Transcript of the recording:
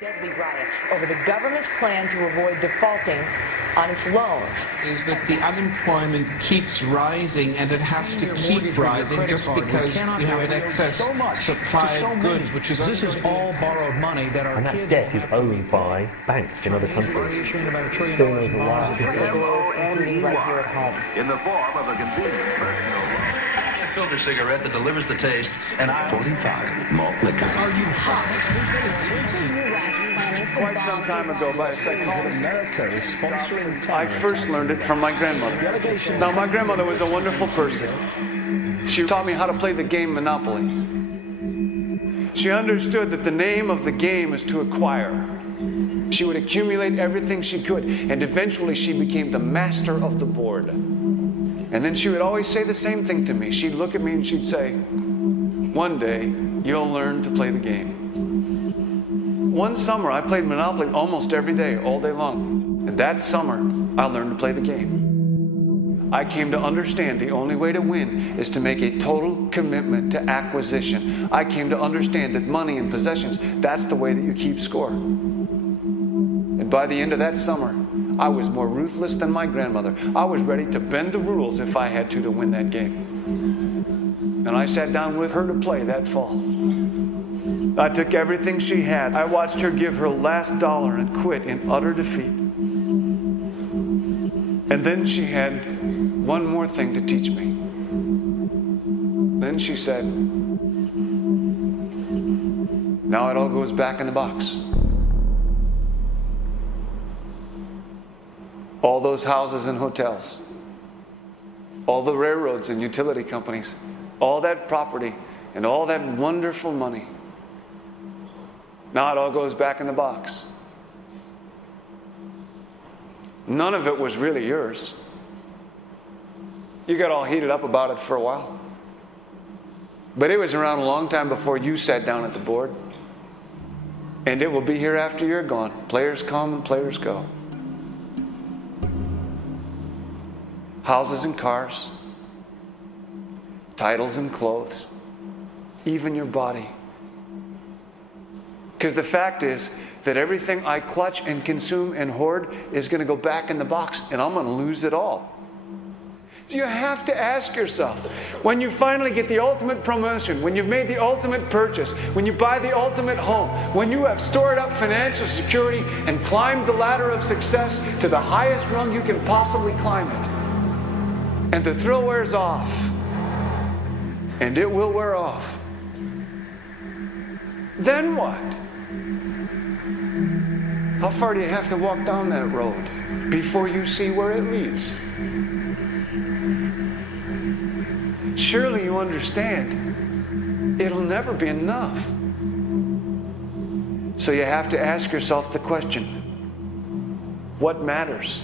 Deadly riots over the government's plan to avoid defaulting on its loans. Is that the unemployment keeps rising, and it has to keep rising just because you have an excess supply of goods, which is this is all borrowed money that our and that debt is owned by banks in other countries. It's been over Including right here at home. In the form of a convenient personal loan. A filter cigarette that delivers the taste, and 45 malt liquor. Are you hot? Quite some time ago, by a second, America is sponsoring I first learned it from my grandmother. Now, my grandmother was a wonderful person. She taught me how to play the game Monopoly. She understood that the name of the game is to acquire. She would accumulate everything she could, and eventually she became the master of the board. And then she would always say the same thing to me. She'd look at me and she'd say, "One day, you'll learn to play the game." One summer, I played Monopoly almost every day, all day long. And that summer, I learned to play the game. I came to understand the only way to win is to make a total commitment to acquisition. I came to understand that money and possessions, that's the way that you keep score. And by the end of that summer, I was more ruthless than my grandmother. I was ready to bend the rules if I had to win that game. And I sat down with her to play that fall. I took everything she had. I watched her give her last dollar and quit in utter defeat. And then she had one more thing to teach me. Then she said, "Now it all goes back in the box." All those houses and hotels, all the railroads and utility companies, all that property and all that wonderful money. Now it all goes back in the box. None of it was really yours. You got all heated up about it for a while. But it was around a long time before you sat down at the board. And it will be here after you're gone. Players come and players go. Houses and cars, titles and clothes, even your body. Because the fact is that everything I clutch and consume and hoard is going to go back in the box, and I'm going to lose it all. You have to ask yourself, when you finally get the ultimate promotion, when you've made the ultimate purchase, when you buy the ultimate home, when you have stored up financial security and climbed the ladder of success to the highest rung you can possibly climb it, and the thrill wears off, and it will wear off, then what? How far do you have to walk down that road before you see where it leads? Surely you understand, it'll never be enough. So you have to ask yourself the question, what matters?